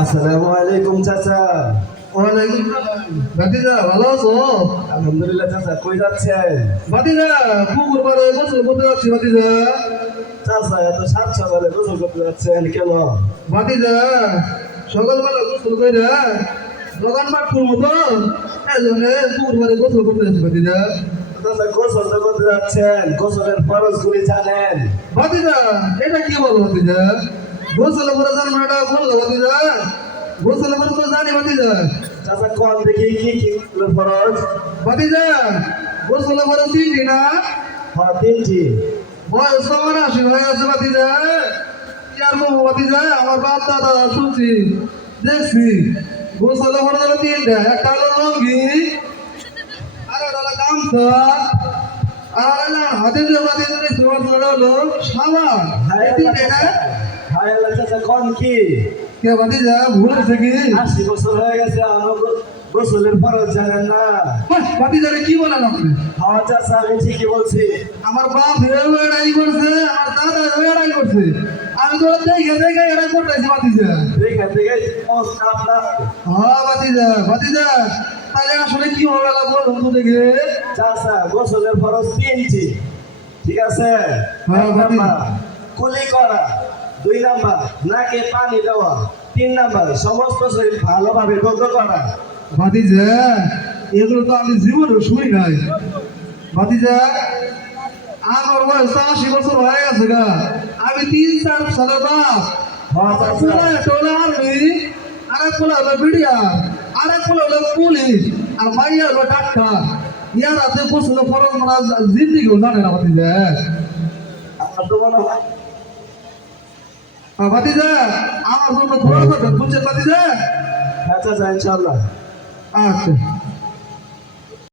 আসসালামু আলাইকুম চাচা। ওয়ালাইকুম সালাম। ভাতিজা ভালো আছো? আলহামদুলিল্লাহ চাচা, কই যাচ্ছেন? ভাতিজা পুকুর পাড়ে গোসল করতে যাচ্ছি ভাতিজা। চাচা এত সাত সকালে গোসল করতে যাচ্ছেন কেন? ভাতিজা সকালবেলা গোসল কইরা দোকান পাট করবো তো, এই জন্য পুকুর পাড়ে গোসল করতে যাচ্ছি ভাতিজা। চাচা গোসল তো করতে যাচ্ছেন, গোসলের ফরজ গুলি জানেন? ভাতিজা এটা কি বলো ভাতিজা? গোসল করে জানবো এটা বললো ভাতিজা? গোসল করে তো জানি ভাতিজা। চাচা কোন দেখি কি কি গোসলের ফরজ? ভাতিজা গোসল করে তিনটি না, হ্যাঁ তিনটি। বয়স তো আমার 80 হয়ে গেছে ভাতিজা। ইয়ার বাবু ভাতিজা আমার বাপ দাদা শুনছি দেখছি গোসল করে দিল তিনটা, একটা হলো লঙ্গি, আর একটা হলো গামছা, আর হলো হাতে যে ভাতিজা দেখছি ওর হলো সাবান। হায় এই আল্লাহ তিনটে না? চাচা, হায় আল্লাহ চাচা কোন কি? কে ভাতিজা ভুল হয়েছে কি? 80 বছর হয়ে গেছে, আমার গোসলের ফরজ জানেন না? ভাতিজারে কি বলেন আপনি? হ্যাঁ চাচা, আমি ঠিকই বলছি। আমার বাপ এড়াই করছে, আমার দাদা এড়াই করছে, আমি তো দেখে দেখে এড়াই করতেছি ভাতিজা। দেখে দেখে অবস্থা আপনার। হ্যাঁ ভাতিজা ভাতিজা তাহলে আসলে কি হবে বলুন তো দেখে। চাচা গোসলের ফরজ তিনটি, ঠিক আছে? হ্যাঁ, এক বাকি। নাম্বার কুলি করা, 2 নাম্বার নাকে পানি দেওয়া, 3 নাম্বার সমস্ত শরীর ভালোভাবে গোসল করা। ভাতিজা এগুলো তো আমি জীবনে শুনি নাই ভাতিজা। আমার বয়স 80 বছর হয়ে গেছে গা, আমি 3-4 সালের বাপ। হ্যাঁ চাচা, পুরা টোলা আর্মি, আরেক পোলা হলো বিডিআর, আরেক পোলা হলো পুলিশ, আর মাইয়া হলো ডাক্তার। ইয়ার হাতে গোসল ফরজ মানা জিন্দিগিও জানে না ভাতিজা। আমার তো মনে হয়। ভাতিজা আমার জন্য দোয়া করবেন বুঝছেন ভাতিজা? হ্যাঁ চাচা, ইনশাল্লাহ। আচ্ছা।